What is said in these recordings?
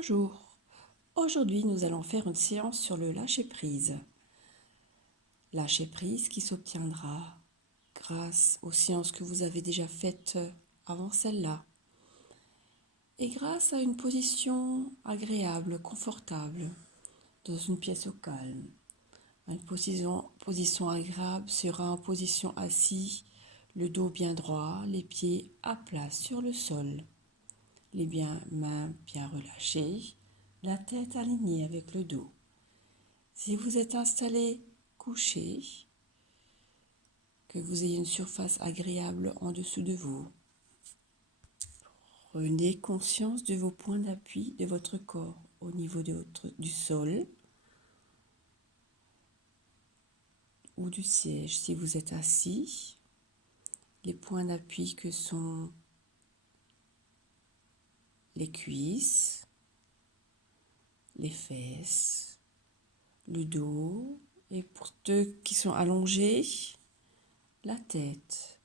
Bonjour, aujourd'hui nous allons faire une séance sur le lâcher-prise. Lâcher-prise qui s'obtiendra grâce aux séances que vous avez déjà faites avant celle-là et grâce à une position agréable, confortable, dans une pièce au calme. Une position agréable sera en position assise, le dos bien droit, les pieds à plat sur le sol, les mains bien relâchées, la tête alignée avec le dos. Si vous êtes installé couché, que vous ayez une surface agréable en dessous de vous, prenez conscience de vos points d'appui de votre corps au niveau du sol ou du siège. Si vous êtes assis, les points d'appui que sont les cuisses, les fesses, le dos, et pour ceux qui sont allongés, la tête,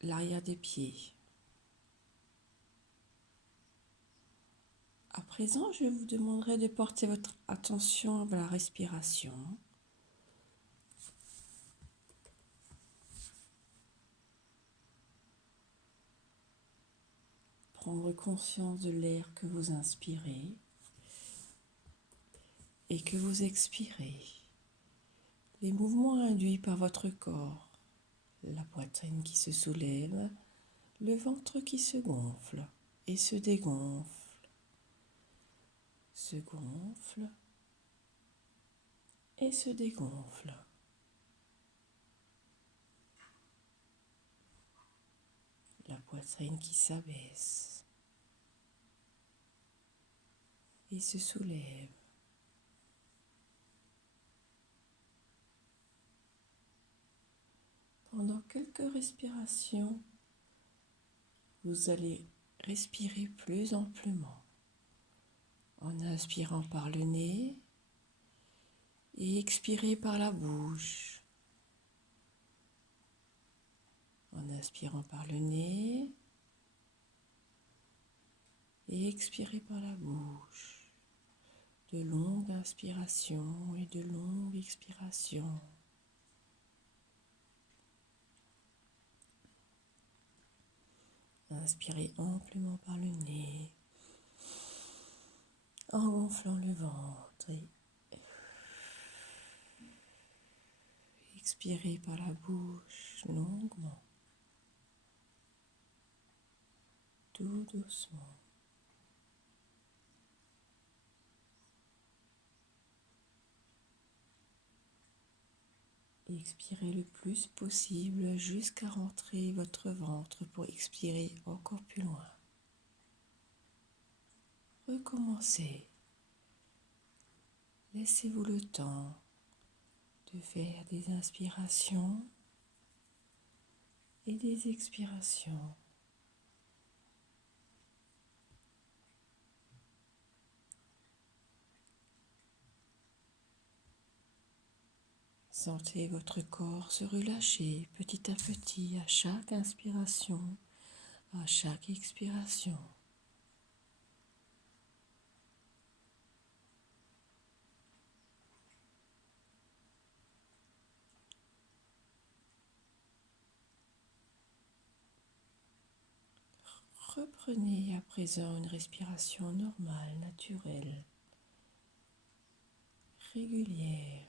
l'arrière des pieds. À présent, je vous demanderai de porter votre attention à la respiration. Prendre conscience de l'air que vous inspirez et que vous expirez. Les mouvements induits par votre corps, la poitrine qui se soulève, le ventre qui se gonfle et se dégonfle, se gonfle et se dégonfle. La poitrine qui s'abaisse et se soulève. Pendant quelques respirations, vous allez respirer plus amplement en inspirant par le nez et expirer par la bouche. En inspirant par le nez et expirer par la bouche. De longues inspirations et de longues expirations. Inspirez amplement par le nez, en gonflant le ventre et expirez par la bouche longuement, tout doucement. Expirez le plus possible jusqu'à rentrer votre ventre pour expirer encore plus loin. Recommencez. Laissez-vous le temps de faire des inspirations et des expirations. Sentez votre corps se relâcher petit à petit à chaque inspiration, à chaque expiration. Reprenez à présent une respiration normale, naturelle, régulière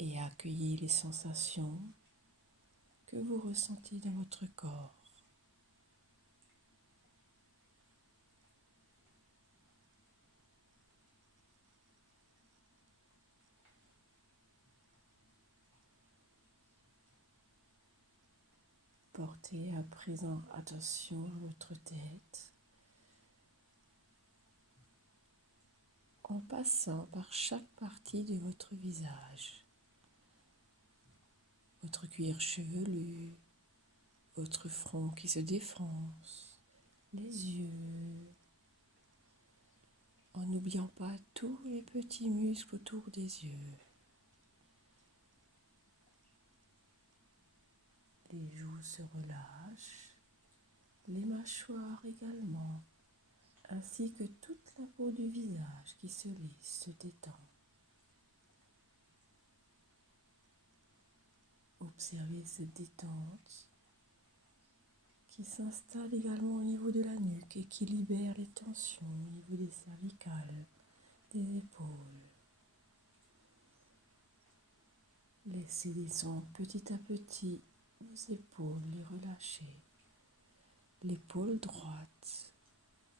et accueillez les sensations que vous ressentez dans votre corps. Portez à présent attention à votre tête en passant par chaque partie de votre visage. Votre cuir chevelu, votre front qui se défronce, les yeux, en n'oubliant pas tous les petits muscles autour des yeux. Les joues se relâchent, les mâchoires également, ainsi que toute la peau du visage qui se lisse, se détend. Observez cette détente qui s'installe également au niveau de la nuque et qui libère les tensions au niveau des cervicales, des épaules. Laissez descendre petit à petit vos épaules, les relâcher. L'épaule droite,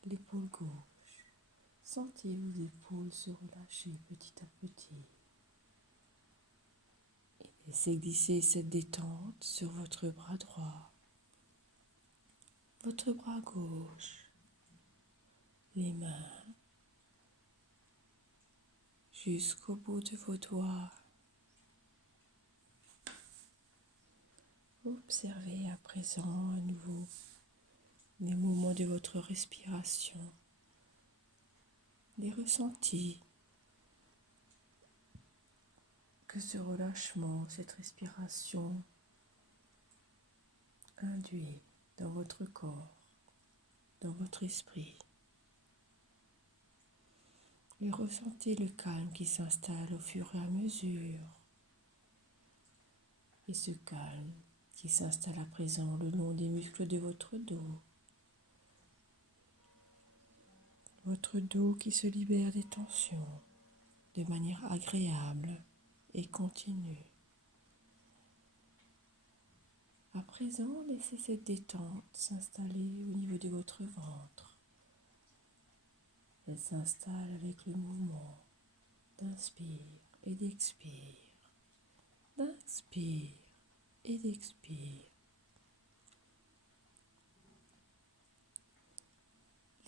l'épaule gauche. Sentez vos épaules se relâcher petit à petit. Et laissez glisser cette détente sur votre bras droit, votre bras gauche, les mains, jusqu'au bout de vos doigts. Observez à présent à nouveau les mouvements de votre respiration, les ressentis que ce relâchement, cette respiration induit dans votre corps, dans votre esprit. Et ressentez le calme qui s'installe au fur et à mesure. Et ce calme qui s'installe à présent le long des muscles de votre dos. Votre dos qui se libère des tensions de manière agréable et continue. À présent, laissez cette détente s'installer au niveau de votre ventre. Elle s'installe avec le mouvement d'inspire et d'expire, d'inspire et d'expire.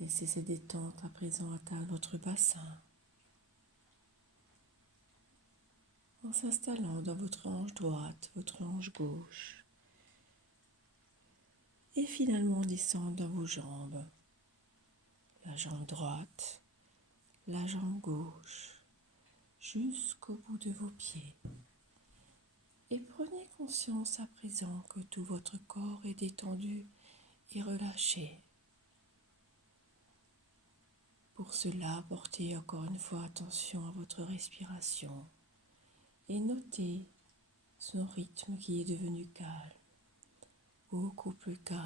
Laissez cette détente à présent atteindre votre bassin en s'installant dans votre hanche droite, votre hanche gauche et finalement descendre dans vos jambes, la jambe droite, la jambe gauche, jusqu'au bout de vos pieds. Et prenez conscience à présent que tout votre corps est détendu et relâché. Pour cela, portez encore une fois attention à votre respiration et notez son rythme qui est devenu calme, beaucoup plus calme.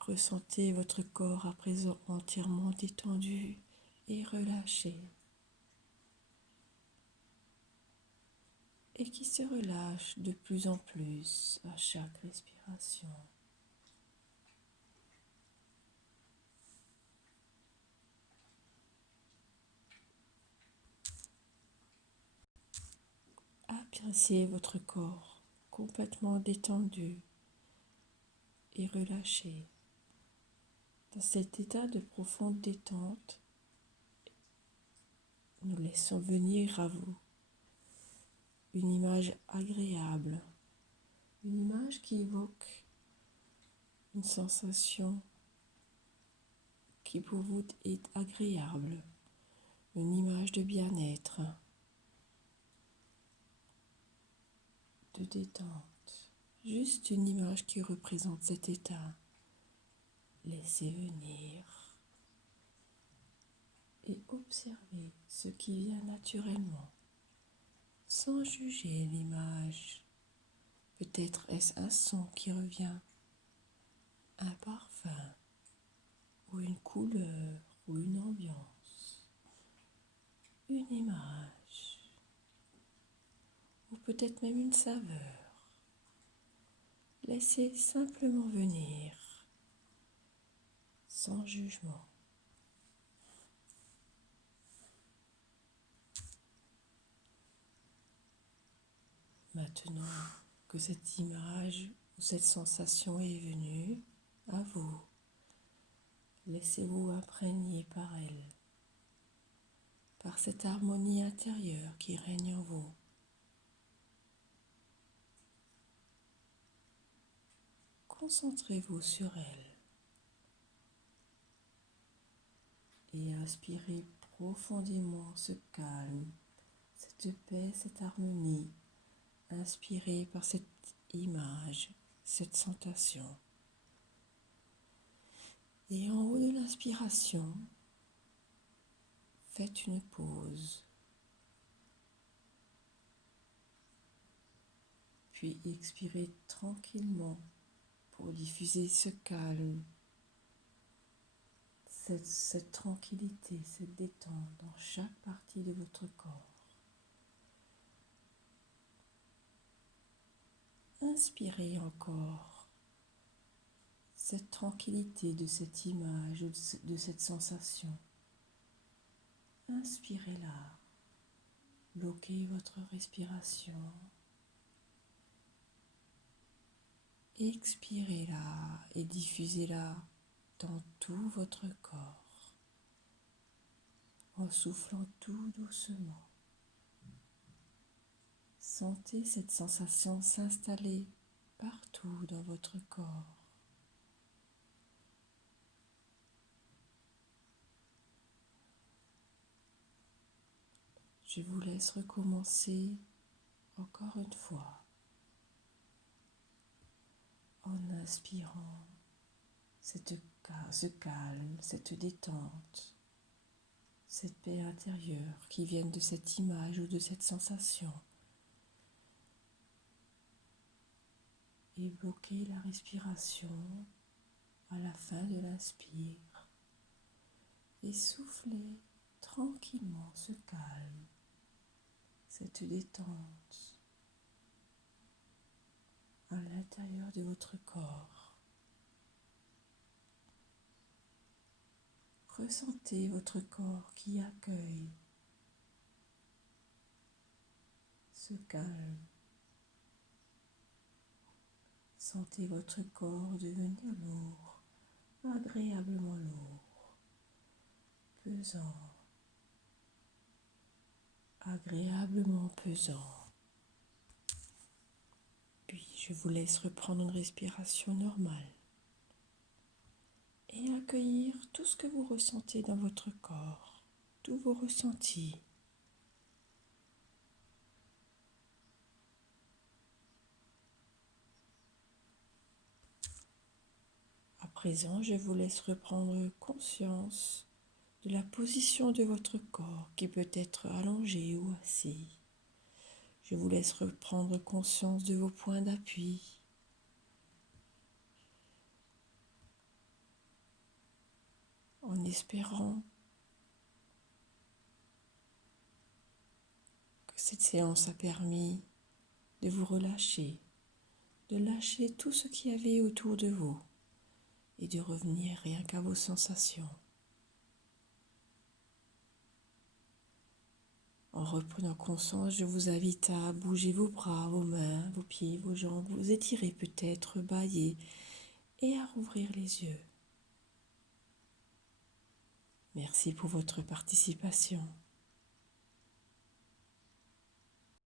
Ressentez votre corps à présent entièrement détendu et relâché et qui se relâche de plus en plus à chaque respiration. Appréciez votre corps complètement détendu et relâché. Dans cet état de profonde détente, nous laissons venir à vous une image agréable, une image qui évoque une sensation qui pour vous est agréable, une image de bien-être, de détente, juste une image qui représente cet état. Laissez venir et observez ce qui vient naturellement, sans juger l'image. Peut-être est-ce un son qui revient, un parfum, ou une couleur, ou une ambiance, une image, ou peut-être même une saveur. Laissez simplement venir, sans jugement. Maintenant que cette image ou cette sensation est venue à vous, laissez-vous imprégner par elle, par cette harmonie intérieure qui règne en vous. Concentrez-vous sur elle et inspirez profondément ce calme, cette paix, cette harmonie, inspirée par cette image cette sensation. Et en haut de l'inspiration, faites une pause. Puis expirez tranquillement pour diffuser ce calme, cette tranquillité, cette détente dans chaque partie de votre corps. Inspirez encore cette tranquillité de cette image, de cette sensation. Inspirez-la, bloquez votre respiration. Expirez-la et diffusez-la dans tout votre corps, en soufflant tout doucement. Sentez cette sensation s'installer partout dans votre corps. Je vous laisse recommencer encore une fois en inspirant ce calme, cette détente, cette paix intérieure qui viennent de cette image ou de cette sensation. Et bloquez la respiration à la fin de l'inspire et soufflez tranquillement ce calme, cette détente à l'intérieur de votre corps. Ressentez votre corps qui accueille ce calme. Sentez votre corps devenir lourd, agréablement lourd, pesant, agréablement pesant. Puis je vous laisse reprendre une respiration normale et accueillir tout ce que vous ressentez dans votre corps, tous vos ressentis. À présent, je vous laisse reprendre conscience de la position de votre corps qui peut être allongé ou assis. Je vous laisse reprendre conscience de vos points d'appui. En espérant que cette séance a permis de vous relâcher, de lâcher tout ce qu'il y avait autour de vous et de revenir rien qu'à vos sensations. En reprenant conscience, je vous invite à bouger vos bras, vos mains, vos pieds, vos jambes, vous étirer peut-être, bâiller et à rouvrir les yeux. Merci pour votre participation.